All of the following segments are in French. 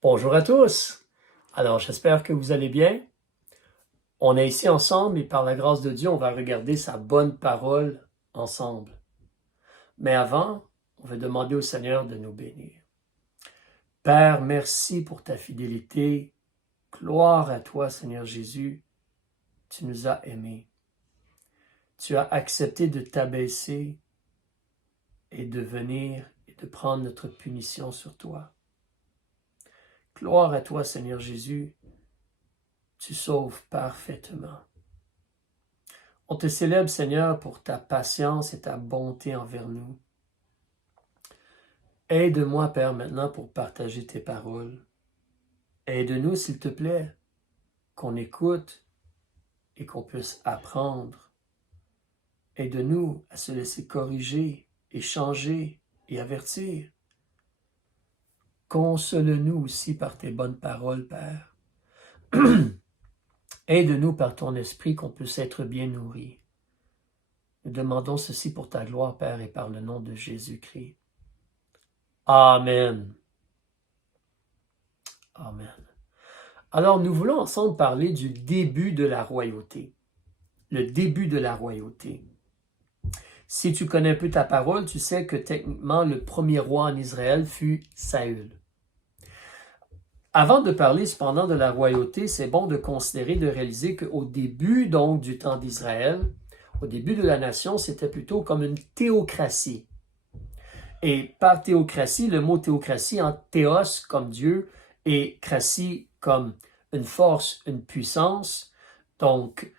Bonjour à tous. Alors, j'espère que vous allez bien. On est ici ensemble et par la grâce de Dieu, on va regarder sa bonne parole ensemble. Mais avant, on va demander au Seigneur de nous bénir. Père, merci pour ta fidélité. Gloire à toi, Seigneur Jésus. Tu nous as aimés. Tu as accepté de t'abaisser et de venir et de prendre notre punition sur toi. Gloire à toi, Seigneur Jésus. Tu sauves parfaitement. On te célèbre, Seigneur, pour ta patience et ta bonté envers nous. Aide-moi, Père, maintenant pour partager tes paroles. Aide-nous, s'il te plaît, qu'on écoute et qu'on puisse apprendre. Aide-nous à se laisser corriger et changer et avertir. Console-nous aussi par tes bonnes paroles, Père. Aide-nous par ton esprit qu'on puisse être bien nourris. Nous demandons ceci pour ta gloire, Père, et par le nom de Jésus-Christ. Amen. Amen. Alors, nous voulons ensemble parler du début de la royauté. Le début de la royauté. Si tu connais un peu ta parole, tu sais que techniquement, le premier roi en Israël fut Saül. Avant de parler cependant de la royauté, c'est bon de considérer, de réaliser qu'au début donc du temps d'Israël, au début de la nation, c'était plutôt comme une théocratie. Et par théocratie, le mot théocratie en théos comme Dieu et cratie comme une force, une puissance. Donc,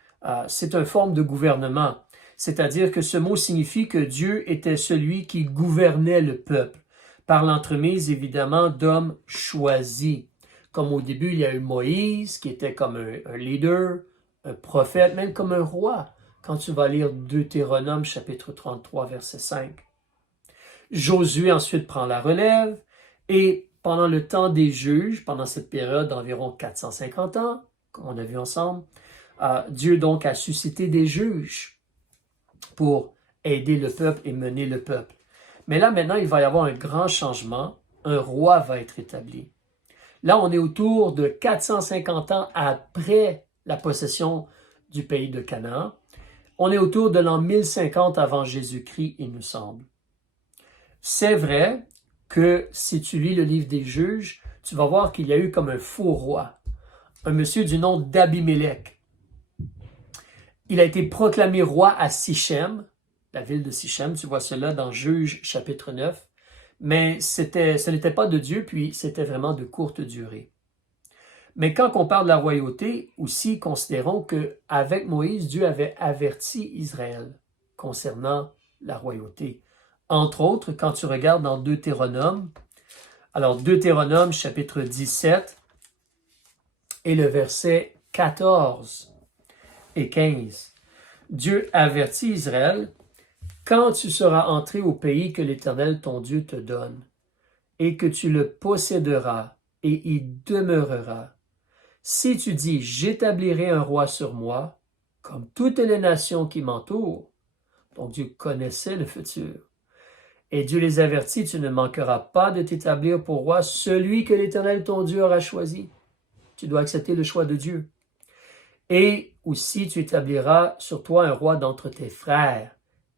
c'est une forme de gouvernement. C'est-à-dire que ce mot signifie que Dieu était celui qui gouvernait le peuple, par l'entremise évidemment d'hommes choisis. Comme au début, il y a eu Moïse, qui était comme un leader, un prophète, même comme un roi, quand tu vas lire Deutéronome chapitre 33, verset 5. Josué ensuite prend la relève, et pendant le temps des juges, pendant cette période d'environ 450 ans, comme on a vu ensemble, Dieu donc a suscité des juges pour aider le peuple et mener le peuple. Mais là, maintenant, il va y avoir un grand changement. Un roi va être établi. Là, on est autour de 450 ans après la possession du pays de Canaan. On est autour de l'an 1050 avant Jésus-Christ, il nous semble. C'est vrai que si tu lis le livre des Juges, tu vas voir qu'il y a eu comme un faux roi, un monsieur du nom d'Abimélec. Il a été proclamé roi à Sichem, la ville de Sichem, tu vois cela dans Juges chapitre 9, mais ce n'était pas de Dieu, puis c'était vraiment de courte durée. Mais quand on parle de la royauté, aussi considérons qu'avec Moïse, Dieu avait averti Israël concernant la royauté. Entre autres, quand tu regardes dans Deutéronome, alors Deutéronome chapitre 17 et le verset 14 et 15, Dieu avertit Israël: quand tu seras entré au pays que l'Éternel ton Dieu te donne, et que tu le posséderas et y demeureras, si tu dis « j'établirai un roi sur moi », comme toutes les nations qui m'entourent, donc Dieu connaissait le futur, et Dieu les avertit, tu ne manqueras pas de t'établir pour roi celui que l'Éternel ton Dieu aura choisi. Tu dois accepter le choix de Dieu. Et aussi tu établiras sur toi un roi d'entre tes frères,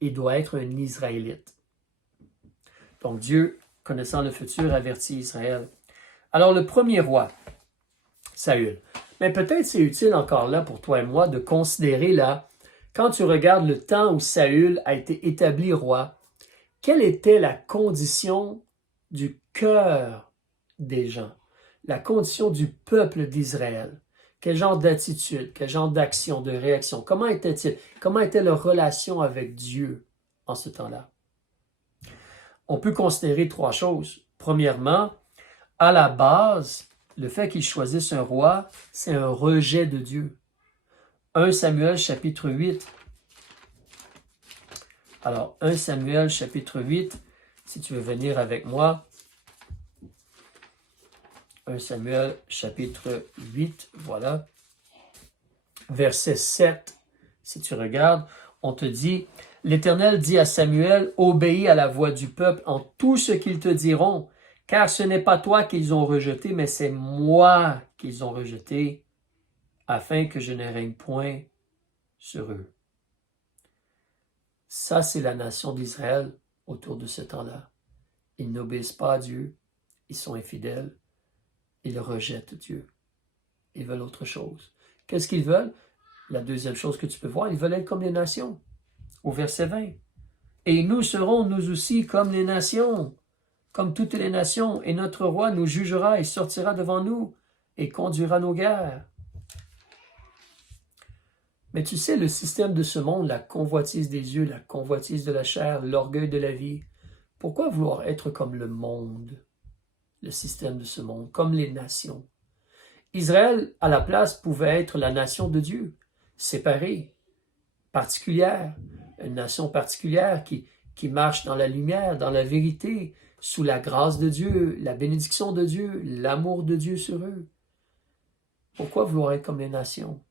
et doit être un Israélite. Donc Dieu, connaissant le futur, avertit Israël. Alors le premier roi, Saül. Mais peut-être c'est utile encore là pour toi et moi de considérer là, quand tu regardes le temps où Saül a été établi roi, quelle était la condition du cœur des gens, la condition du peuple d'Israël? Quel genre d'attitude, quel genre d'action, de réaction? Comment était-il? Comment était leur relation avec Dieu en ce temps-là? On peut considérer trois choses. Premièrement, à la base, le fait qu'ils choisissent un roi, c'est un rejet de Dieu. 1 Samuel chapitre 8. Alors, 1 Samuel chapitre 8, si tu veux venir avec moi. 1 Samuel chapitre 8, voilà. Verset 7, si tu regardes, on te dit: l'Éternel dit à Samuel: obéis à la voix du peuple en tout ce qu'ils te diront, Car ce n'est pas toi qu'ils ont rejeté, mais c'est moi qu'ils ont rejeté, afin que je ne règne point sur eux. Ça, c'est la nation d'Israël autour de ce temps-là. Ils n'obéissent pas à Dieu, ils sont infidèles, ils rejettent Dieu. Ils veulent autre chose. Qu'est-ce qu'ils veulent? La deuxième chose que tu peux voir, ils veulent être comme les nations. Au verset 20. Et nous serons, nous aussi, comme les nations, comme toutes les nations, et notre roi nous jugera et sortira devant nous et conduira nos guerres. Mais tu sais, le système de ce monde, la convoitise des yeux, la convoitise de la chair, l'orgueil de la vie, pourquoi vouloir être comme le monde, le système de ce monde, comme les nations? Israël, à la place, pouvait être la nation de Dieu, séparée, particulière, une nation particulière qui marche dans la lumière, dans la vérité, sous la grâce de Dieu, la bénédiction de Dieu, l'amour de Dieu sur eux. Pourquoi vouloir être comme les nations?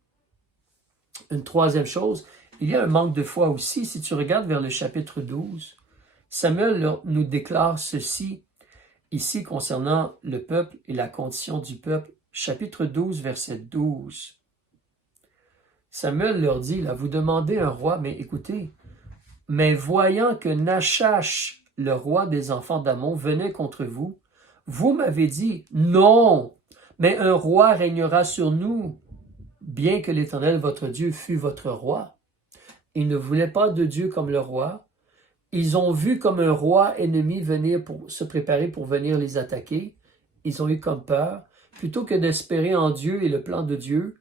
Une troisième chose, il y a un manque de foi aussi. Si tu regardes vers le chapitre 12, Samuel nous déclare ceci, ici concernant le peuple et la condition du peuple. Chapitre 12, verset 12. Samuel leur dit, là, vous demandez un roi, mais écoutez, mais voyant que Nachash, le roi des enfants d'Ammon, venait contre vous, vous m'avez dit, non, mais un roi régnera sur nous, bien que l'Éternel, votre Dieu, fût votre roi. Ils ne voulaient pas de Dieu comme le roi. Ils ont vu comme un roi ennemi venir pour se préparer pour venir les attaquer. Ils ont eu comme peur. Plutôt que d'espérer en Dieu et le plan de Dieu,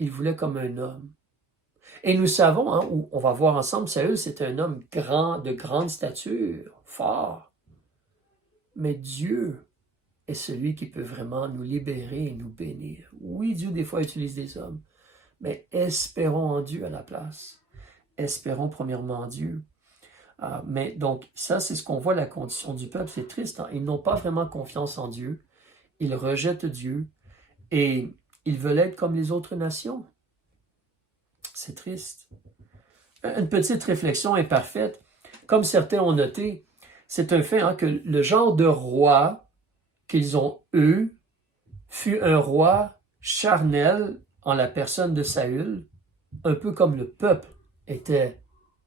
ils voulaient comme un homme. Et nous savons, hein, on va voir ensemble, Saül, c'est un homme grand, de grande stature, fort. Mais Dieu est celui qui peut vraiment nous libérer et nous bénir. Oui, Dieu, des fois, utilise des hommes, mais espérons en Dieu à la place. Espérons premièrement en Dieu. Mais donc, ça, c'est ce qu'on voit, la condition du peuple. C'est triste, hein? Ils n'ont pas vraiment confiance en Dieu. Ils rejettent Dieu et ils veulent être comme les autres nations. C'est triste. Une petite réflexion imparfaite. Comme certains ont noté, c'est un fait, hein, que le genre de roi qu'ils ont eu fut un roi charnel en la personne de Saül, un peu comme le peuple était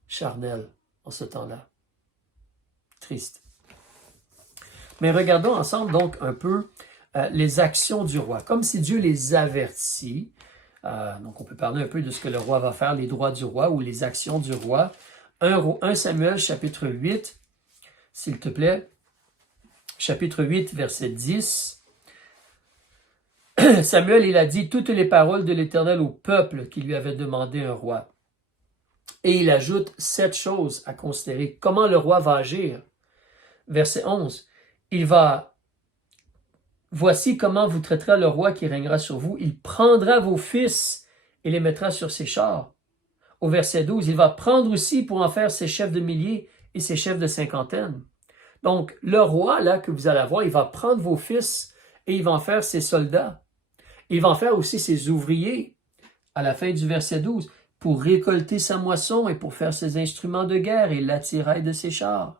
charnel en ce temps-là. Triste. Mais regardons ensemble donc un peu les actions du roi, comme si Dieu les avertit. Donc on peut parler un peu de ce que le roi va faire, les droits du roi ou les actions du roi. 1 Samuel chapitre 8, s'il te plaît, chapitre 8, verset 10. Samuel, il a dit toutes les paroles de l'Éternel au peuple qui lui avait demandé un roi. Et il ajoute 7 choses à considérer. Comment le roi va agir? Verset 11. Voici comment vous traiterez le roi qui régnera sur vous. Il prendra vos fils et les mettra sur ses chars. Au verset 12, il va prendre aussi pour en faire ses chefs de milliers et ses chefs de cinquantaine. Donc, le roi, là, que vous allez avoir, il va prendre vos fils et il va en faire ses soldats. Il va en faire aussi ses ouvriers, à la fin du verset 12, pour récolter sa moisson et pour faire ses instruments de guerre et l'attirail de ses chars.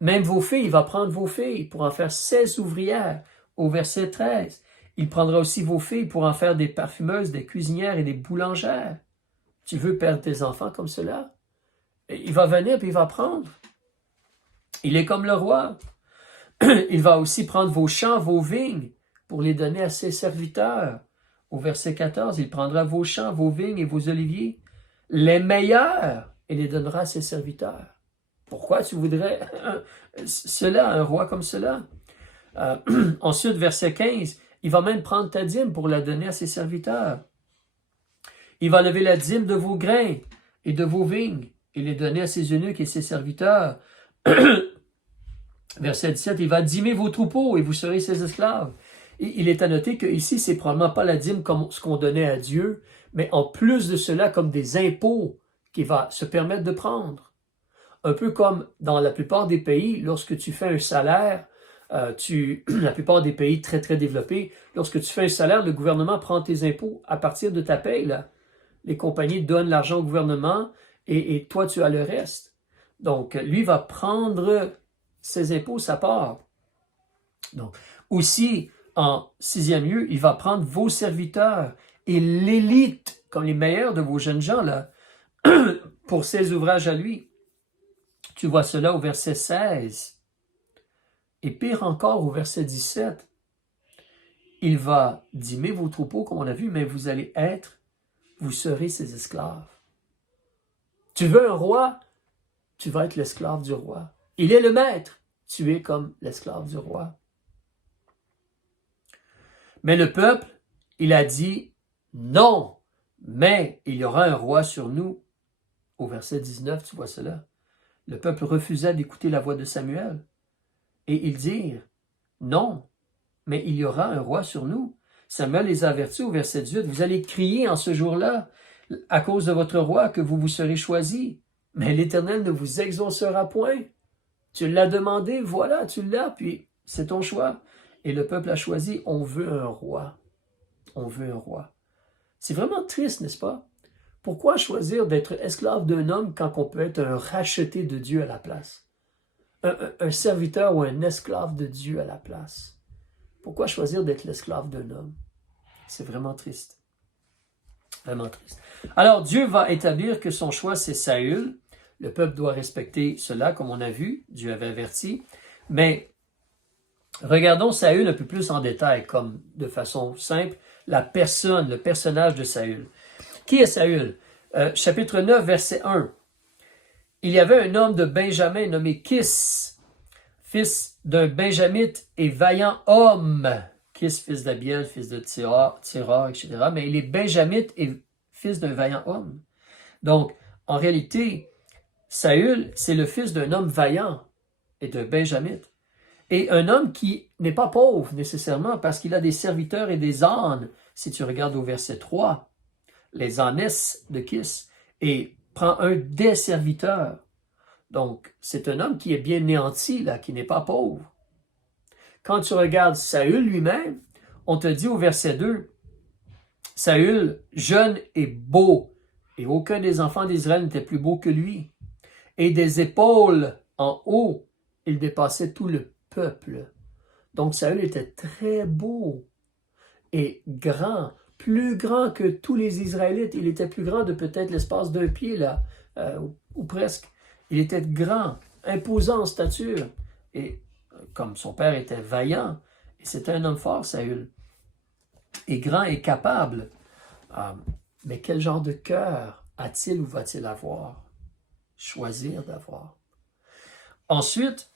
Même vos filles, il va prendre vos filles pour en faire 16 ouvrières, au verset 13. Il prendra aussi vos filles pour en faire des parfumeuses, des cuisinières et des boulangères. Tu veux perdre tes enfants comme cela? Il va venir et il va prendre. Il est comme le roi. Il va aussi prendre vos champs, vos vignes, pour les donner à ses serviteurs. Au verset 14, il prendra vos champs, vos vignes et vos oliviers, les meilleurs, et les donnera à ses serviteurs. Pourquoi tu voudrais cela, un roi comme cela? Ensuite, verset 15, il va même prendre ta dîme pour la donner à ses serviteurs. Il va lever la dîme de vos grains et de vos vignes et les donner à ses eunuques et ses serviteurs. Verset 17, il va dîmer vos troupeaux et vous serez ses esclaves. Et il est à noter que ici, c'est probablement pas la dîme comme ce qu'on donnait à Dieu, mais en plus de cela, comme des impôts qu'il va se permettre de prendre. Un peu comme dans la plupart des pays, lorsque tu fais un salaire, la plupart des pays très, très développés, lorsque tu fais un salaire, le gouvernement prend tes impôts à partir de ta paye, là. Les compagnies donnent l'argent au gouvernement et toi, tu as le reste. Donc, lui va prendre ses impôts, sa part. Donc, aussi, en 6e lieu, il va prendre vos serviteurs et l'élite, comme les meilleurs de vos jeunes gens, là, pour ses ouvrages à lui. Tu vois cela au verset 16. Et pire encore, au verset 17, il va dîmer vos troupeaux, comme on a vu, mais vous serez ses esclaves. Tu veux un roi, tu vas être l'esclave du roi. Il est le maître, tu es comme l'esclave du roi. Mais le peuple, il a dit, non, mais il y aura un roi sur nous. Au verset 19, tu vois cela. Le peuple refusa d'écouter la voix de Samuel. Et ils dirent, non, mais il y aura un roi sur nous. Samuel les a avertis au verset 18, vous allez crier en ce jour-là, à cause de votre roi, que vous vous serez choisi. Mais l'Éternel ne vous exaucera point. Tu l'as demandé, voilà, tu l'as, puis c'est ton choix. Et le peuple a choisi, on veut un roi. On veut un roi. C'est vraiment triste, n'est-ce pas? Pourquoi choisir d'être esclave d'un homme quand on peut être un racheté de Dieu à la place? Un serviteur ou un esclave de Dieu à la place? Pourquoi choisir d'être l'esclave d'un homme? C'est vraiment triste. Vraiment triste. Alors, Dieu va établir que son choix, c'est Saül. Le peuple doit respecter cela, comme on a vu. Dieu avait averti. Mais regardons Saül un peu plus en détail, comme de façon simple, la personne, le personnage de Saül. Qui est Saül? Chapitre 9, verset 1. Il y avait un homme de Benjamin nommé Kis, fils d'un Benjamite et vaillant homme. Kis, fils d'Abiel, fils de Tira, etc. Mais il est Benjamite et fils d'un vaillant homme. Donc, en réalité, Saül, c'est le fils d'un homme vaillant et d'un Benjamite. Et un homme qui n'est pas pauvre nécessairement parce qu'il a des serviteurs et des ânes. Si tu regardes au verset 3, les ânesses de Kis, et prend un des serviteurs. Donc, c'est un homme qui est bien néanti, là, qui n'est pas pauvre. Quand tu regardes Saül lui-même, on te dit au verset 2, Saül, jeune et beau, et aucun des enfants d'Israël n'était plus beau que lui. Et des épaules en haut, il dépassait tout le peuple. Donc Saül était très beau et grand, plus grand que tous les Israélites. Il était plus grand de peut-être l'espace d'un pied, là, ou presque. Il était grand, imposant en stature. Et comme son père était vaillant, et c'était un homme fort, Saül, et grand et capable. Mais quel genre de cœur a-t-il ou va-t-il avoir? Choisir d'avoir. Ensuite,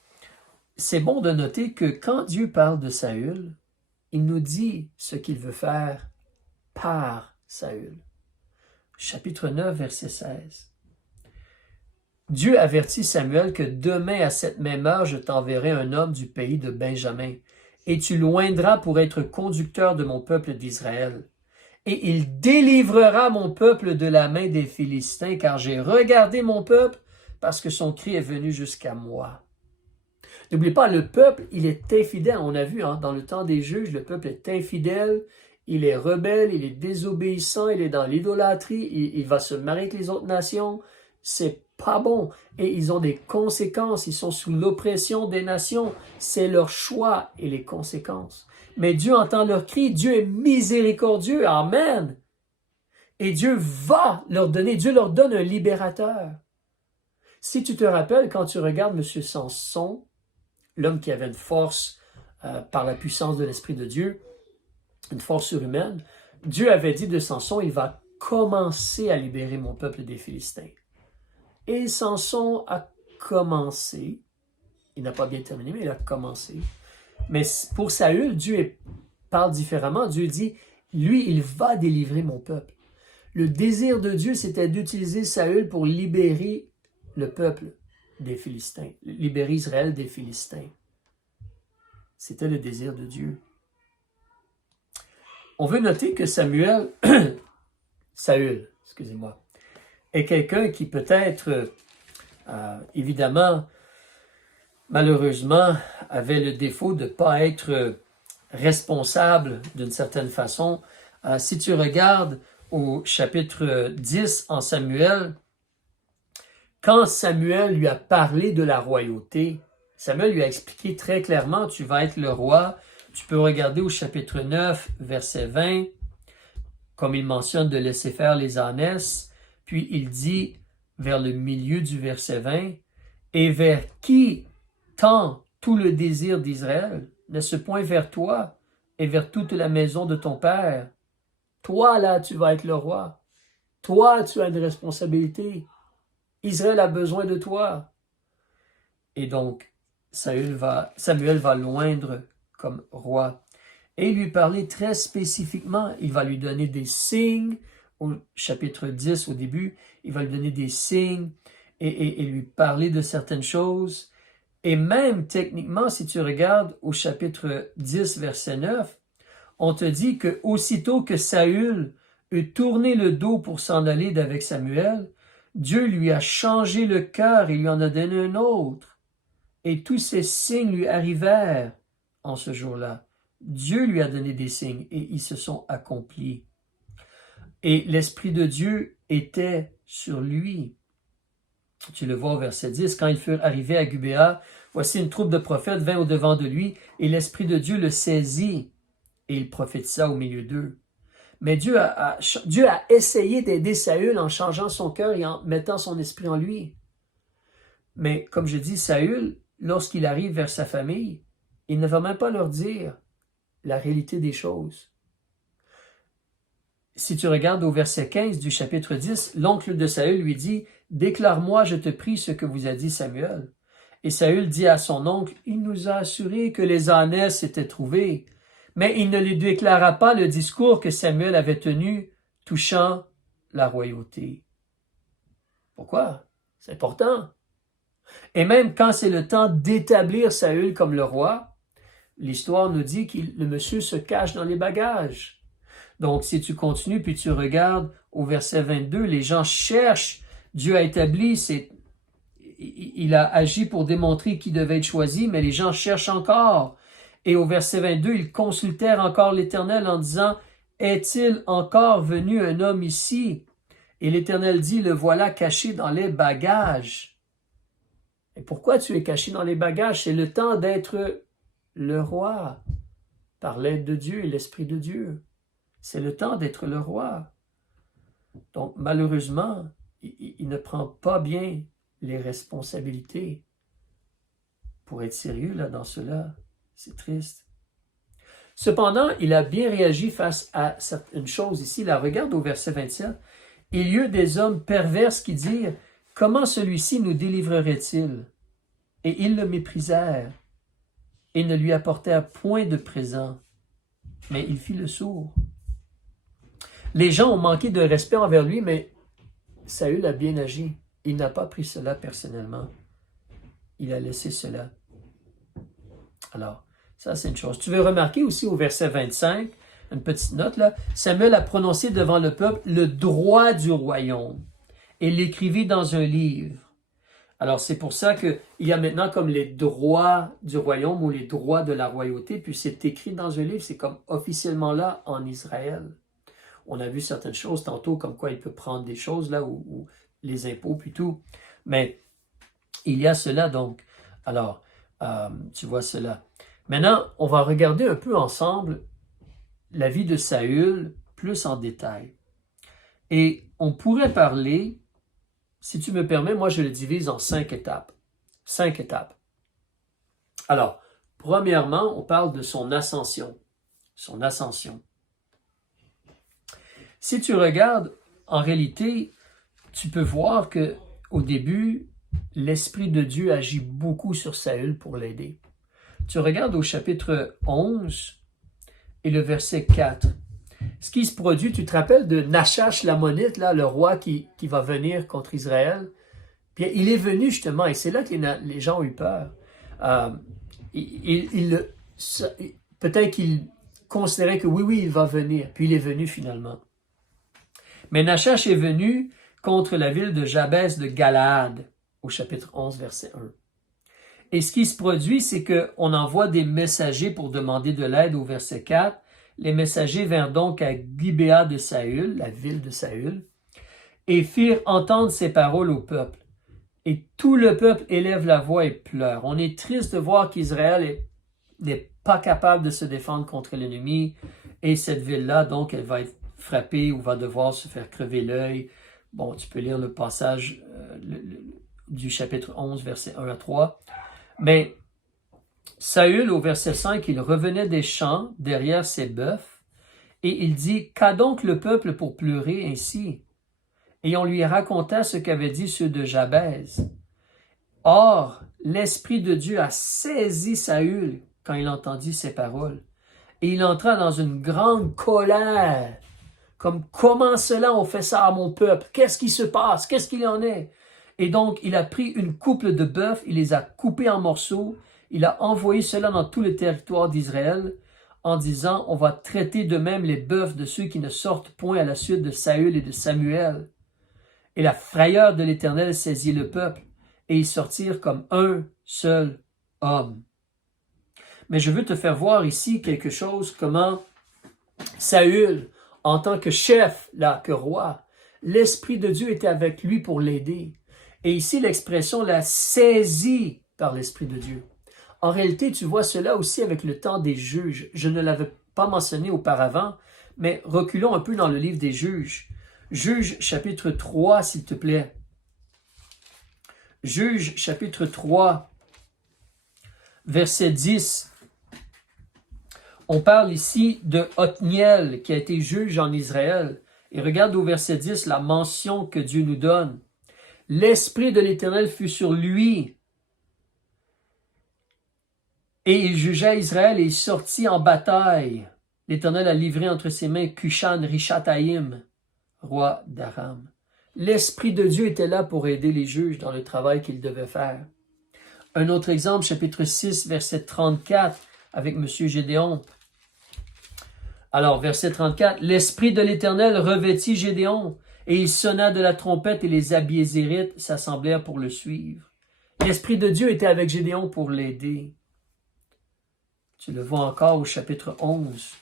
c'est bon de noter que quand Dieu parle de Saül, il nous dit ce qu'il veut faire par Saül. Chapitre 9, verset 16. Dieu avertit Samuel que demain à cette même heure, je t'enverrai un homme du pays de Benjamin, et tu l'oindras pour être conducteur de mon peuple d'Israël. Et il délivrera mon peuple de la main des Philistins, car j'ai regardé mon peuple, parce que son cri est venu jusqu'à moi. N'oubliez pas, le peuple, il est infidèle. On a vu, dans le temps des juges, le peuple est infidèle, il est rebelle, il est désobéissant, il est dans l'idolâtrie, il va se marier avec les autres nations. C'est pas bon. Et ils ont des conséquences, ils sont sous l'oppression des nations. C'est leur choix et les conséquences. Mais Dieu entend leur cri, Dieu est miséricordieux, amen. Et Dieu va leur donner, Dieu leur donne un libérateur. Si tu te rappelles, quand tu regardes M. Samson, l'homme qui avait une force par la puissance de l'Esprit de Dieu, une force surhumaine, Dieu avait dit de Samson, il va commencer à libérer mon peuple des Philistins. Et Samson a commencé, il n'a pas bien terminé, mais il a commencé. Mais pour Saül, Dieu parle différemment. Dieu dit, lui, il va délivrer mon peuple. Le désir de Dieu, c'était d'utiliser Saül pour libérer le peuple des Philistins, libérer Israël des Philistins. C'était le désir de Dieu. On veut noter que Saül, est quelqu'un qui peut-être, évidemment, malheureusement, avait le défaut de ne pas être responsable d'une certaine façon. Si tu regardes au chapitre 10 en Samuel, quand Samuel lui a parlé de la royauté, Samuel lui a expliqué très clairement, tu vas être le roi. Tu peux regarder au chapitre 9, verset 20, comme il mentionne de laisser faire les ânesses. Puis il dit, vers le milieu du verset 20, « Et vers qui tend tout le désir d'Israël? N'est-ce point vers toi et vers toute la maison de ton père? Toi, là, tu vas être le roi. Toi, tu as une responsabilité. Israël a besoin de toi. » Et donc, Samuel va l'oindre comme roi. Et lui parler très spécifiquement. Il va lui donner des signes. Au chapitre 10, au début, il va lui donner des signes et lui parler de certaines choses. Et même techniquement, si tu regardes au chapitre 10, verset 9, on te dit que aussitôt que Saül eut tourné le dos pour s'en aller d'avec Samuel, Dieu lui a changé le cœur et lui en a donné un autre. Et tous ces signes lui arrivèrent en ce jour-là. Dieu lui a donné des signes et ils se sont accomplis. Et l'Esprit de Dieu était sur lui. Tu le vois au verset 10, quand ils furent arrivés à Gubéa, voici une troupe de prophètes vint au-devant de lui, et l'Esprit de Dieu le saisit, et il prophétisa au milieu d'eux. Mais Dieu a essayé d'aider Saül en changeant son cœur et en mettant son esprit en lui. Mais comme je dis, Saül, lorsqu'il arrive vers sa famille, il ne va même pas leur dire la réalité des choses. Si tu regardes au verset 15 du chapitre 10, l'oncle de Saül lui dit « Déclare-moi, je te prie, ce que vous a dit Samuel. » Et Saül dit à son oncle « Il nous a assuré que les ânesses étaient trouvées. » Mais il ne lui déclara pas le discours que Samuel avait tenu touchant la royauté. Pourquoi? C'est important. Et même quand c'est le temps d'établir Saül comme le roi, l'histoire nous dit que le monsieur se cache dans les bagages. Donc, si tu continues, puis tu regardes au verset 22, les gens cherchent, Dieu a établi, il a agi pour démontrer qui devait être choisi, mais les gens cherchent encore. Et au verset 22, ils consultèrent encore l'Éternel en disant, « Est-il encore venu un homme ici? » Et l'Éternel dit, « Le voilà caché dans les bagages. » Et pourquoi tu es caché dans les bagages? C'est le temps d'être le roi, par l'aide de Dieu et l'Esprit de Dieu. C'est le temps d'être le roi. Donc, malheureusement, il ne prend pas bien les responsabilités. Pour être sérieux là, dans cela, c'est triste. Cependant, il a bien réagi face à une chose ici. Là, regarde au verset 27. « Il y eut des hommes pervers qui dirent, « Comment celui-ci nous délivrerait-il? » Et ils le méprisèrent et ne lui apportèrent point de présent. Mais il fit le sourd. Les gens ont manqué de respect envers lui, mais Saül a bien agi. Il n'a pas pris cela personnellement. Il a laissé cela. Alors, ça c'est une chose. Tu veux remarquer aussi au verset 25, une petite note là, Samuel a prononcé devant le peuple le droit du royaume et l'écrivit dans un livre. Alors c'est pour ça qu'il y a maintenant comme les droits du royaume ou les droits de la royauté, puis c'est écrit dans un livre, c'est comme officiellement là en Israël. On a vu certaines choses tantôt, comme quoi il peut prendre des choses là, ou les impôts, puis tout. Mais il y a cela donc. Alors, tu vois cela. Maintenant, on va regarder un peu ensemble la vie de Saül, plus en détail. Et on pourrait parler, si tu me permets, moi je le divise en 5 étapes. 5 étapes. Alors, premièrement, on parle de son ascension. Son ascension. Si tu regardes, en réalité, tu peux voir que au début, l'Esprit de Dieu agit beaucoup sur Saül pour l'aider. Tu regardes au chapitre 11 et le verset 4. Ce qui se produit, tu te rappelles de Nachash l'Ammonite, là, le roi qui va venir contre Israël. Puis il est venu justement, et c'est là que les gens ont eu peur. Peut-être qu'il considérait que oui, il va venir. Puis il est venu finalement. Mais Nachash est venu contre la ville de Jabès de Galaad, au chapitre 11, verset 1. Et ce qui se produit, c'est qu'on envoie des messagers pour demander de l'aide au verset 4. Les messagers vinrent donc à Gibéa de Saül, la ville de Saül, et firent entendre ces paroles au peuple. et tout le peuple élève la voix et pleure. On est triste de voir qu'Israël n'est pas capable de se défendre contre l'ennemi, et cette ville-là, donc, elle va être frappée ou va devoir se faire crever l'œil. Bon, tu peux lire le passage du chapitre 11, versets 1 à 3. Mais Saül, au verset 5, il revenait des champs derrière ses bœufs, et il dit, « Qu'a donc le peuple pour pleurer ainsi? » Et on lui raconta ce qu'avaient dit ceux de Jabez. Or, l'Esprit de Dieu a saisi Saül quand il entendit ces paroles. Et il entra dans une grande colère. Comme, comment cela on fait ça à mon peuple? Qu'est-ce qui se passe? Qu'est-ce qu'il en est? Et donc, il a pris une couple de bœufs, il les a coupés en morceaux, il a envoyé cela dans tout le territoire d'Israël, en disant, on va traiter de même les bœufs de ceux qui ne sortent point à la suite de Saül et de Samuel. Et la frayeur de l'Éternel saisit le peuple, et ils sortirent comme un seul homme. Mais je veux te faire voir ici quelque chose, comment Saül, en tant que chef, là, que roi, l'Esprit de Dieu était avec lui pour l'aider. Et ici, l'expression l'a saisi par l'Esprit de Dieu. En réalité, tu vois cela aussi avec le temps des juges. Je ne l'avais pas mentionné auparavant, mais reculons un peu dans le livre des juges. Juges chapitre 3, s'il te plaît. Juges chapitre 3, verset 10. On parle ici de Othniel qui a été juge en Israël. Et regarde au verset 10 la mention que Dieu nous donne. L'Esprit de l'Éternel fut sur lui. Et il jugea Israël et il sortit en bataille. L'Éternel a livré entre ses mains Cushan Rishathaïm, roi d'Aram. L'Esprit de Dieu était là pour aider les juges dans le travail qu'ils devaient faire. Un autre exemple, chapitre 6, verset 34, avec M. Gédéon. Alors, verset 34, « L'Esprit de l'Éternel revêtit Gédéon, et il sonna de la trompette, et les Abiézérites s'assemblèrent pour le suivre. » L'Esprit de Dieu était avec Gédéon pour l'aider. Tu le vois encore au chapitre 11.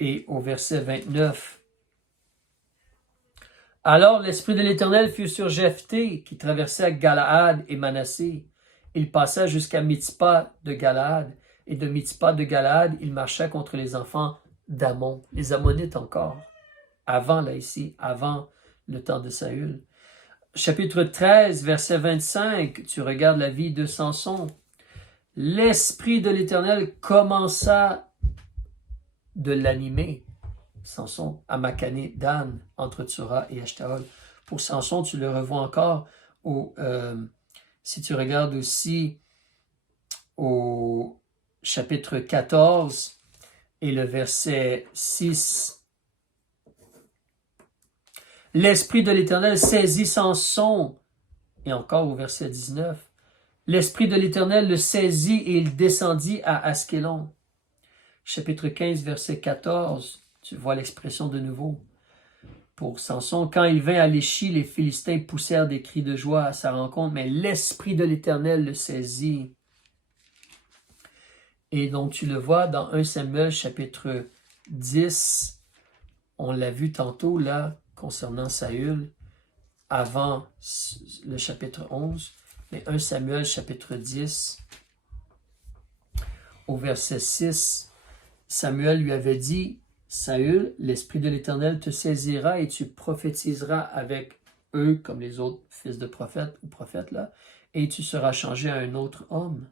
Et au verset 29. « Alors l'Esprit de l'Éternel fut sur Jephthé, qui traversait Galaad et Manassé. Il passa jusqu'à Mitzpah de Galaad, et de Mitzpah de Galaad, il marcha contre les enfants d'Ammon, les Ammonites encore, avant là ici, avant le temps de Saül. Chapitre 13, verset 25, tu regardes la vie de Samson. L'Esprit de l'Éternel commença de l'animer. Samson, à Makané, Dan, entre Tsura et Ashtaol. Pour Samson, tu le revois encore si tu regardes aussi au chapitre 14 et le verset 6. L'Esprit de l'Éternel saisit Samson, et encore au verset 19. L'Esprit de l'Éternel le saisit et il descendit à Askelon. Chapitre 15, verset 14, tu vois l'expression de nouveau. Pour Samson, quand il vint à Léchi, les Philistins poussèrent des cris de joie à sa rencontre, mais l'Esprit de l'Éternel le saisit. Et donc tu le vois dans 1 Samuel chapitre 10, on l'a vu tantôt là, concernant Saül, avant le chapitre 11, mais 1 Samuel chapitre 10, au verset 6, Samuel lui avait dit, Saül, l'Esprit de l'Éternel te saisira et tu prophétiseras avec eux comme les autres fils de prophètes ou prophètes là, et tu seras changé à un autre homme.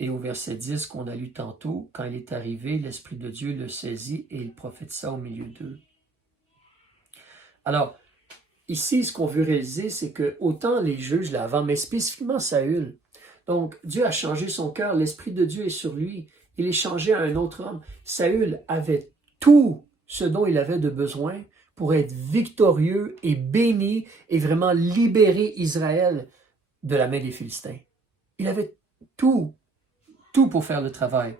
Et au verset 10 qu'on a lu tantôt, quand il est arrivé, l'Esprit de Dieu le saisit et il prophétisa au milieu d'eux. Alors, ici, ce qu'on veut réaliser, c'est que autant les juges l'avant, mais spécifiquement Saül. Donc, Dieu a changé son cœur, l'Esprit de Dieu est sur lui. Il est changé à un autre homme. Saül avait tout ce dont il avait de besoin pour être victorieux et béni et vraiment libérer Israël de la main des Philistins. Il avait tout pour faire le travail.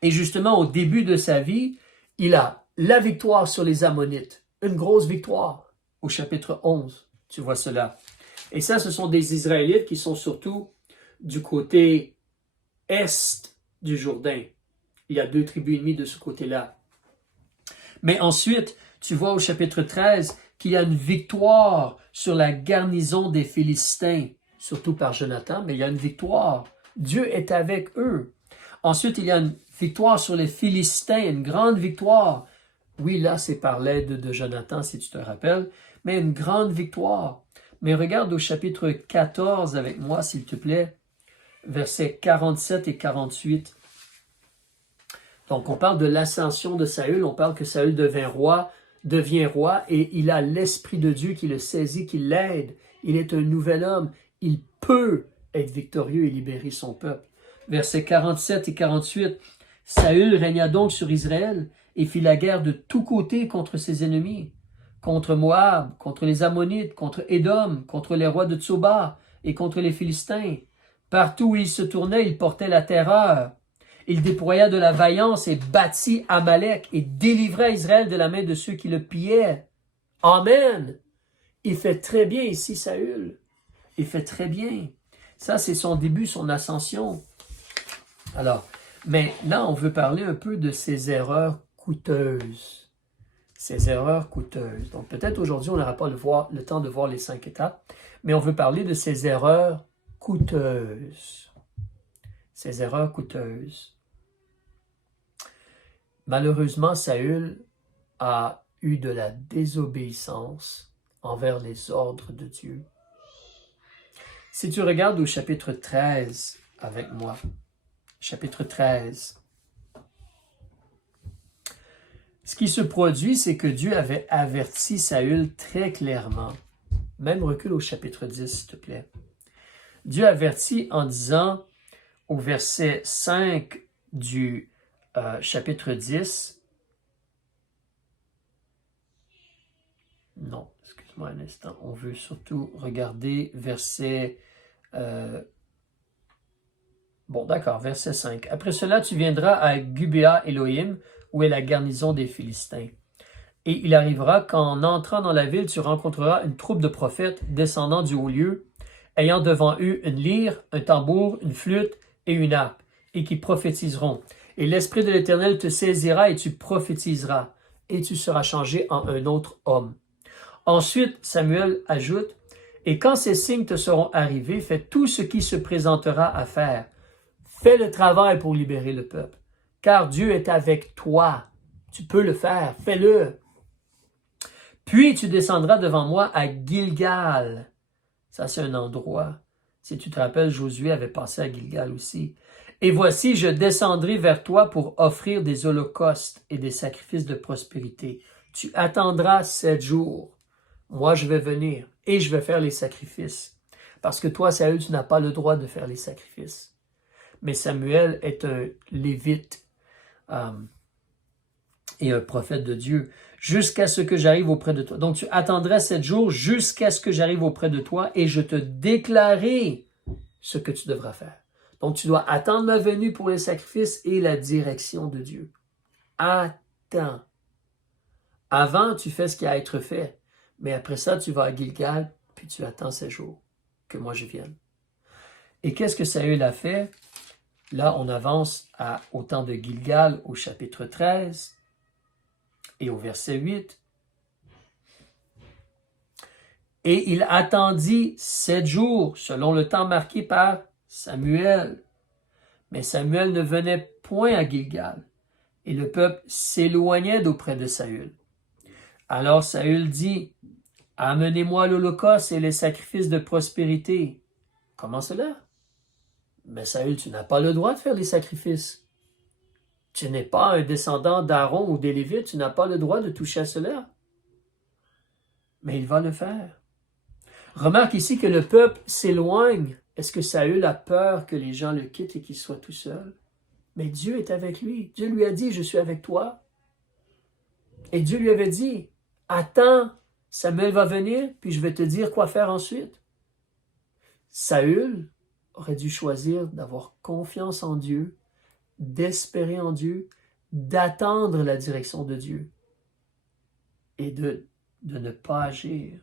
Et justement, au début de sa vie, il a la victoire sur les Ammonites, une grosse victoire au chapitre 11. Tu vois cela. Et ça, ce sont des Israélites qui sont surtout du côté est du Jourdain. Il y a 2 tribus ennemies de ce côté-là. Mais ensuite, Tu vois au chapitre 13 qu'il y a une victoire sur la garnison des Philistins, surtout par Jonathan, mais il y a une victoire. Dieu est avec eux. Ensuite, il y a une victoire sur les Philistins, une grande victoire. Oui, là, c'est par l'aide de Jonathan, si tu te rappelles, mais une grande victoire. Mais regarde au chapitre 14 avec moi, s'il te plaît, versets 47 et 48. Donc, on parle de l'ascension de Saül, on parle que Saül devient roi, et il a l'Esprit de Dieu qui le saisit, qui l'aide. Il est un nouvel homme. Il peut être victorieux et libérer son peuple. Versets 47 et 48. Saül régna donc sur Israël et fit la guerre de tous côtés contre ses ennemis, contre Moab, contre les Ammonites, contre Édom, contre les rois de Tsoba et contre les Philistins. Partout où il se tournait, il portait la terreur. Il déploya de la vaillance et bâtit Amalek et délivra Israël de la main de ceux qui le pillaient. Amen! Il fait très bien ici, Saül. Il fait très bien. Ça, c'est son début, son ascension. Alors, maintenant, on veut parler un peu de ses erreurs coûteuses. Ces erreurs coûteuses. Donc, peut-être aujourd'hui, on n'aura pas le temps de voir les 5 étapes, mais on veut parler de ces erreurs coûteuses. Ces erreurs coûteuses. Malheureusement, Saül a eu de la désobéissance envers les ordres de Dieu. Si tu regardes au chapitre 13 avec moi, chapitre 13, ce qui se produit, c'est que Dieu avait averti Saül très clairement. Même recule au chapitre 10, s'il te plaît. Dieu avertit en disant au verset 5 du chapitre 10, non, excuse-moi un instant, on veut surtout regarder verset, verset 5. Après cela, tu viendras à Gubéa Elohim, où est la garnison des Philistins. Et il arrivera qu'en entrant dans la ville, tu rencontreras une troupe de prophètes descendant du haut lieu, ayant devant eux une lyre, un tambour, une flûte et une harpe, et qui prophétiseront. Et l'Esprit de l'Éternel te saisira et tu prophétiseras, et tu seras changé en un autre homme. Ensuite, Samuel ajoute, et quand ces signes te seront arrivés, fais tout ce qui se présentera à faire. Fais le travail pour libérer le peuple, car Dieu est avec toi. Tu peux le faire, fais-le. Puis tu descendras devant moi à Gilgal. Ça, c'est un endroit. Si tu te rappelles, Josué avait passé à Gilgal aussi. Et voici, je descendrai vers toi pour offrir des holocaustes et des sacrifices de prospérité. Tu attendras 7 jours. Moi, je vais venir et je vais faire les sacrifices. Parce que toi, Saül, tu n'as pas le droit de faire les sacrifices. Mais Samuel est un lévite et un prophète de Dieu. Jusqu'à ce que j'arrive auprès de toi. Donc, tu attendras 7 jours jusqu'à ce que j'arrive auprès de toi et je te déclarerai ce que tu devras faire. Donc, tu dois attendre ma venue pour les sacrifices et la direction de Dieu. Attends. Avant, tu fais ce qui a à être fait. Mais après ça, tu vas à Gilgal, puis tu attends 7 jours que moi je vienne. Et qu'est-ce que Saül a fait? Là, on avance au temps de Gilgal, au chapitre 13 et au verset 8. Et il attendit 7 jours, selon le temps marqué par Samuel. Mais Samuel ne venait point à Gilgal, et le peuple s'éloignait d'auprès de Saül. Alors Saül dit, « Amenez-moi l'holocauste et les sacrifices de prospérité. » Comment cela? Mais Saül, tu n'as pas le droit de faire les sacrifices. Tu n'es pas un descendant d'Aaron ou des Lévites, tu n'as pas le droit de toucher à cela. Mais il va le faire. Remarque ici que le peuple s'éloigne. Est-ce que Saül a peur que les gens le quittent et qu'il soit tout seul? Mais Dieu est avec lui. Dieu lui a dit, je suis avec toi. Et Dieu lui avait dit, attends, Samuel va venir, puis je vais te dire quoi faire ensuite. Saül aurait dû choisir d'avoir confiance en Dieu, d'espérer en Dieu, d'attendre la direction de Dieu et de ne pas agir.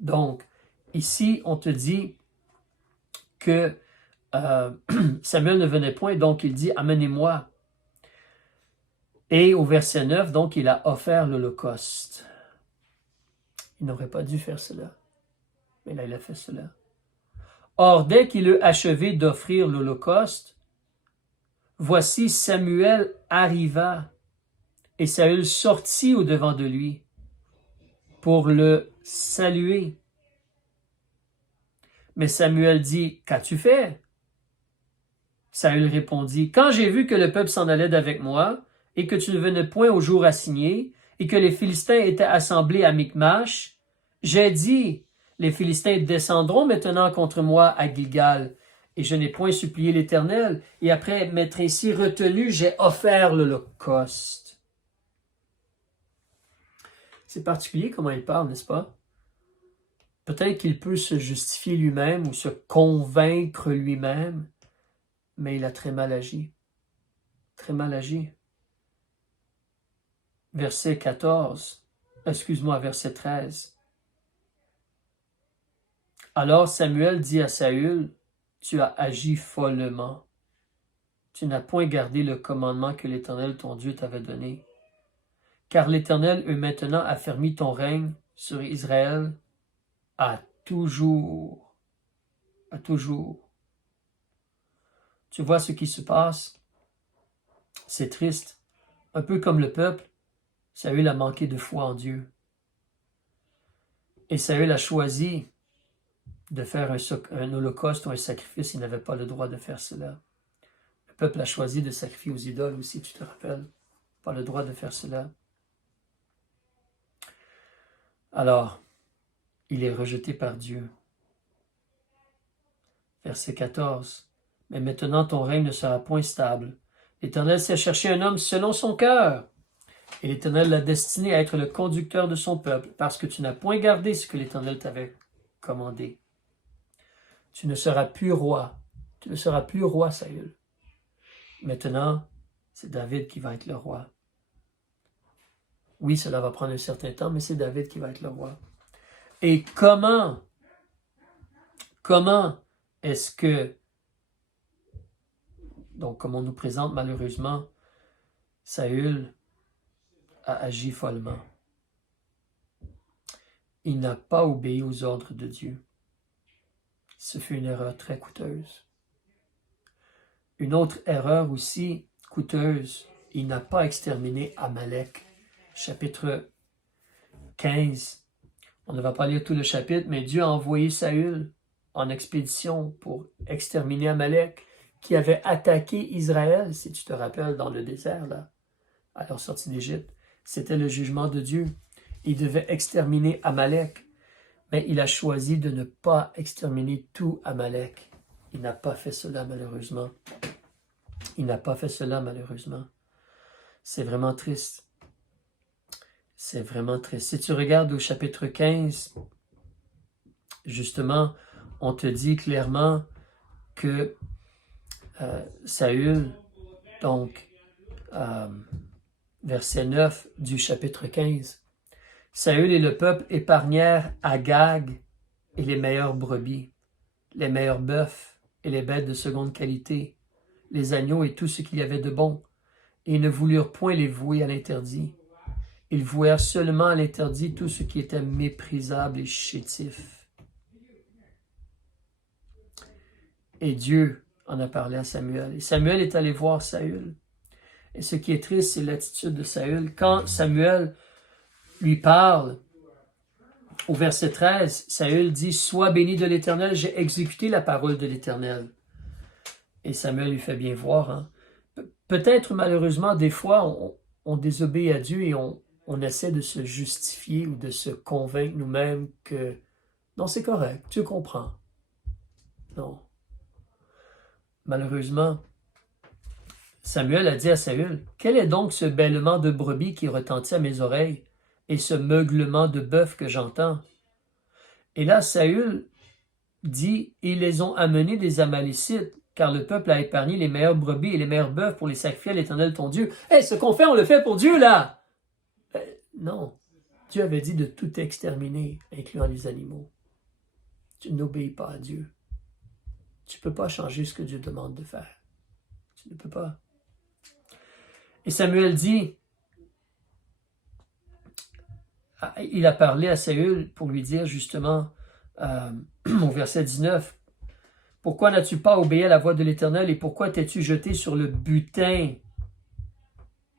Donc, ici, on te dit que Samuel ne venait point, donc il dit, amenez-moi. Et au verset 9, donc, il a offert l'Holocauste. Il n'aurait pas dû faire cela, mais là, il a fait cela. Or, dès qu'il eut achevé d'offrir l'Holocauste, voici Samuel arriva, et Saül sortit au-devant de lui pour le saluer. Mais Samuel dit, qu'as-tu fait? Saül répondit, quand j'ai vu que le peuple s'en allait d'avec moi, et que tu ne venais point au jour assigné, et que les Philistins étaient assemblés à Michmash, j'ai dit, les Philistins descendront maintenant contre moi à Gilgal, et je n'ai point supplié l'Éternel, et après m'être ainsi retenu, j'ai offert l'Holocauste. C'est particulier comment il parle, n'est-ce pas? Peut-être qu'il peut se justifier lui-même ou se convaincre lui-même, mais il a très mal agi. Très mal agi. Verset 13. Alors Samuel dit à Saül, tu as agi follement. Tu n'as point gardé le commandement que l'Éternel ton Dieu t'avait donné. Car l'Éternel eut maintenant affermi ton règne sur Israël à toujours. À toujours. Tu vois ce qui se passe? C'est triste. Un peu comme le peuple, Saül a manqué de foi en Dieu. Et Saül a choisi de faire un holocauste ou un sacrifice. Il n'avait pas le droit de faire cela. Le peuple a choisi de sacrifier aux idoles aussi, tu te rappelles. Pas le droit de faire cela. Alors, il est rejeté par Dieu. Verset 14. Mais maintenant ton règne ne sera point stable. L'Éternel s'est cherché un homme selon son cœur. Et l'Éternel l'a destiné à être le conducteur de son peuple, parce que tu n'as point gardé ce que l'Éternel t'avait commandé. Tu ne seras plus roi. Tu ne seras plus roi, Saül. Maintenant, c'est David qui va être le roi. Oui, cela va prendre un certain temps, mais c'est David qui va être le roi. Et comment est-ce que, donc comme on nous présente malheureusement, Saül a agi follement. Il n'a pas obéi aux ordres de Dieu. Ce fut une erreur très coûteuse. Une autre erreur aussi coûteuse, il n'a pas exterminé Amalek. Chapitre 15. On ne va pas lire tout le chapitre, mais Dieu a envoyé Saül en expédition pour exterminer Amalek, qui avait attaqué Israël, si tu te rappelles, dans le désert, là, à leur sortie d'Égypte. C'était le jugement de Dieu. Il devait exterminer Amalek, mais il a choisi de ne pas exterminer tout Amalek. Il n'a pas fait cela, malheureusement. Il n'a pas fait cela, malheureusement. C'est vraiment triste. C'est vraiment triste. Si tu regardes au chapitre 15, justement, on te dit clairement que Saül, donc, verset 9 du chapitre 15, Saül et le peuple épargnèrent Agag et les meilleures brebis, les meilleurs bœufs et les bêtes de seconde qualité, les agneaux et tout ce qu'il y avait de bon, et ils ne voulurent point les vouer à l'interdit. Ils vouèrent seulement à l'interdit tout ce qui était méprisable et chétif. Et Dieu en a parlé à Samuel. Et Samuel est allé voir Saül. Et ce qui est triste, c'est l'attitude de Saül. Quand Samuel lui parle, au verset 13, Saül dit « Sois béni de l'Éternel, j'ai exécuté la parole de l'Éternel. » Et Samuel lui fait bien voir. Hein? Peut-être, malheureusement, des fois, on désobéit à Dieu et on essaie de se justifier ou de se convaincre nous-mêmes que non, c'est correct, tu comprends. Non. Malheureusement, Samuel a dit à Saül, « Quel est donc ce bêlement de brebis qui retentit à mes oreilles et ce meuglement de bœuf que j'entends? » Et là, Saül dit, « Ils les ont amenés des Amalécites, car le peuple a épargné les meilleures brebis et les meilleurs bœufs pour les sacrifier à l'Éternel ton Dieu. » Hey, ce qu'on fait, on le fait pour Dieu, là! Non. Dieu avait dit de tout exterminer, incluant les animaux. Tu n'obéis pas à Dieu. Tu ne peux pas changer ce que Dieu demande de faire. Tu ne peux pas. Et Samuel dit, il a parlé à Saül pour lui dire justement, au verset 19, « Pourquoi n'as-tu pas obéi à la voix de l'Éternel et pourquoi t'es-tu jeté sur le butin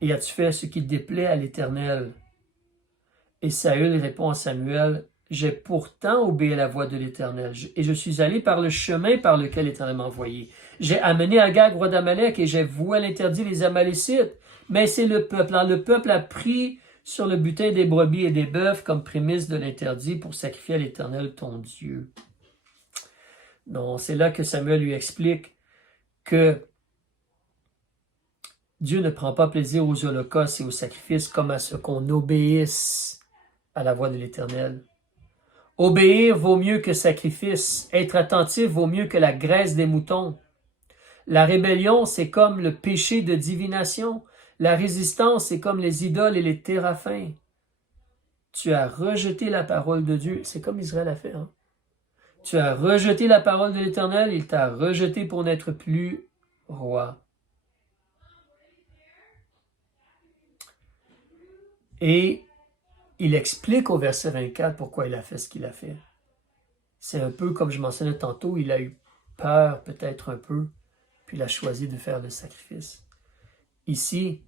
et as-tu fait ce qui déplaît à l'Éternel? » Et Saül répond à Samuel, « J'ai pourtant obéi à la voix de l'Éternel et je suis allé par le chemin par lequel l'Éternel m'a envoyé. J'ai amené Agag, roi d'Amalek, et j'ai voué à l'interdit les Amalécites. Mais c'est le peuple. Alors, le peuple a pris sur le butin des brebis et des bœufs comme prémisse de l'interdit pour sacrifier à l'Éternel ton Dieu. » Non, c'est là que Samuel lui explique que Dieu ne prend pas plaisir aux holocaustes et aux sacrifices comme à ce qu'on obéisse à la voix de l'Éternel. Obéir vaut mieux que sacrifice. Être attentif vaut mieux que la graisse des moutons. La rébellion, c'est comme le péché de divination. La résistance, c'est comme les idoles et les téraphins. Tu as rejeté la parole de Dieu. C'est comme Israël a fait. Hein? Tu as rejeté la parole de l'Éternel. Il t'a rejeté pour n'être plus roi. Et il explique au verset 24 pourquoi il a fait ce qu'il a fait. C'est un peu comme je mentionnais tantôt, il a eu peur peut-être un peu, puis il a choisi de faire le sacrifice. Ici,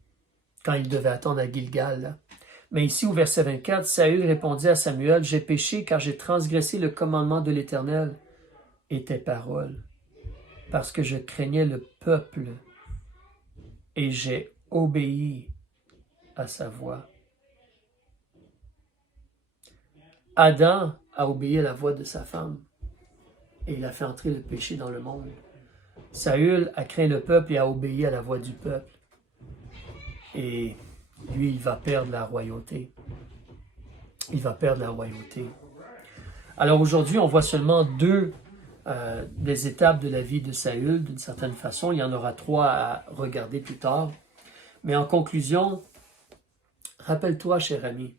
quand il devait attendre à Gilgal, là. Mais ici au verset 24, Saül répondit à Samuel, « J'ai péché car j'ai transgressé le commandement de l'Éternel et tes paroles, parce que je craignais le peuple et j'ai obéi à sa voix. » Adam a obéi à la voix de sa femme et il a fait entrer le péché dans le monde. Saül a craint le peuple et a obéi à la voix du peuple. Et lui, il va perdre la royauté. Il va perdre la royauté. Alors aujourd'hui, on voit seulement deux des étapes de la vie de Saül, d'une certaine façon. Il y en aura trois à regarder plus tard. Mais en conclusion, rappelle-toi, cher ami,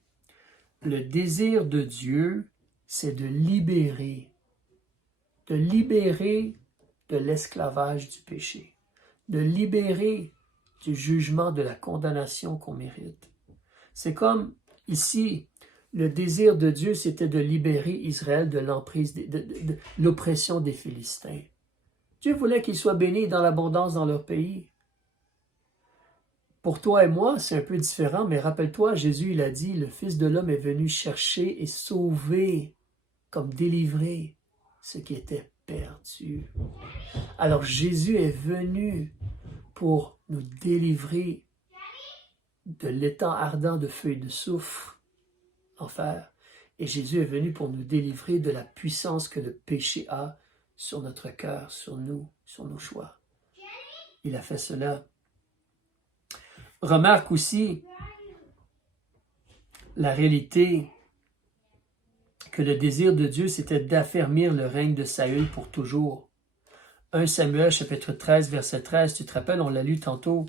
le désir de Dieu, c'est de libérer de l'esclavage du péché, de libérer du jugement, de la condamnation qu'on mérite. C'est comme ici, le désir de Dieu, c'était de libérer Israël de l'emprise, de l'oppression des Philistins. Dieu voulait qu'ils soient bénis dans l'abondance dans leur pays. Pour toi et moi, c'est un peu différent, mais rappelle-toi, Jésus, il a dit, le Fils de l'homme est venu chercher et sauver, comme délivrer ce qui était perdu. Alors Jésus est venu pour nous délivrer de l'étang ardent de feu et de soufre, enfer. Et Jésus est venu pour nous délivrer de la puissance que le péché a sur notre cœur, sur nous, sur nos choix. Il a fait cela. Remarque aussi la réalité que le désir de Dieu, c'était d'affermir le règne de Saül pour toujours. 1 Samuel, chapitre 13, verset 13, tu te rappelles, on l'a lu tantôt.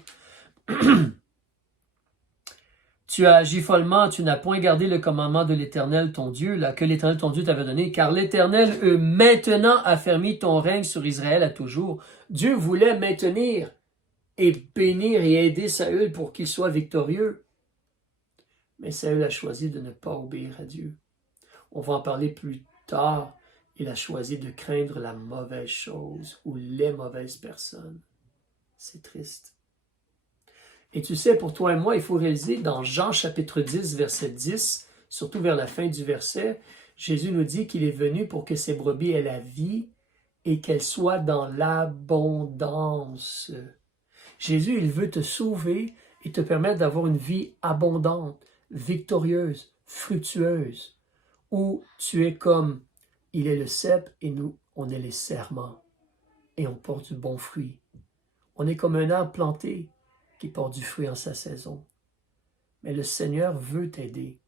Tu as agi follement, tu n'as point gardé le commandement de l'Éternel, ton Dieu, là, que l'Éternel, ton Dieu, t'avait donné, car l'Éternel, maintenant affermi ton règne sur Israël à toujours. Dieu voulait maintenir et bénir et aider Saül pour qu'il soit victorieux. Mais Saül a choisi de ne pas obéir à Dieu. On va en parler plus tard. Il a choisi de craindre la mauvaise chose ou les mauvaises personnes. C'est triste. Et tu sais, pour toi et moi, il faut réaliser dans Jean chapitre 10, verset 10, surtout vers la fin du verset, Jésus nous dit qu'il est venu pour que ses brebis aient la vie et qu'elles soient dans l'abondance. Jésus, il veut te sauver et te permettre d'avoir une vie abondante, victorieuse, fructueuse, où tu es comme il est le cep et nous, on est les serments et on porte du bon fruit. On est comme un arbre planté qui porte du fruit en sa saison. Mais le Seigneur veut t'aider.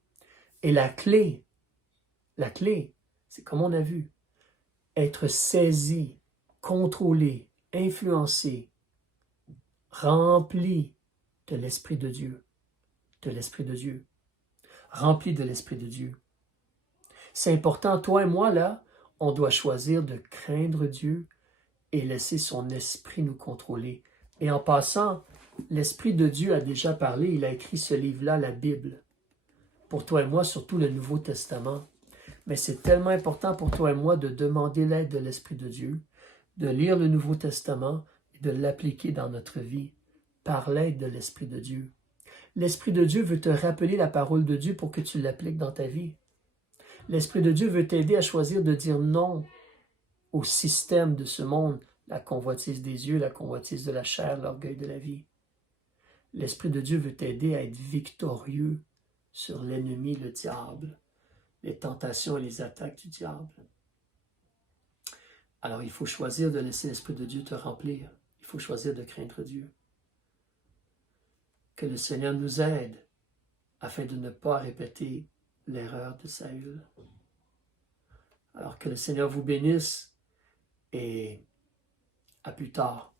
Et la clé, c'est comme on a vu, être saisi, contrôlé, influencé, rempli de l'Esprit de Dieu, rempli de l'Esprit de Dieu. C'est important, toi et moi, là, on doit choisir de craindre Dieu et laisser son esprit nous contrôler. Et en passant, L'Esprit de Dieu a déjà parlé, il a écrit ce livre-là, la Bible. Pour toi et moi, surtout le Nouveau Testament. Mais c'est tellement important pour toi et moi de demander l'aide de l'Esprit de Dieu, de lire le Nouveau Testament et de l'appliquer dans notre vie par l'aide de l'Esprit de Dieu. L'Esprit de Dieu veut te rappeler la parole de Dieu pour que tu l'appliques dans ta vie. L'Esprit de Dieu veut t'aider à choisir de dire non au système de ce monde, la convoitise des yeux, la convoitise de la chair, l'orgueil de la vie. L'Esprit de Dieu veut t'aider à être victorieux sur l'ennemi, le diable, les tentations et les attaques du diable. Alors il faut choisir de laisser l'Esprit de Dieu te remplir. Il faut choisir de craindre Dieu. Que le Seigneur nous aide afin de ne pas répéter l'erreur de Saül. Alors que le Seigneur vous bénisse et à plus tard.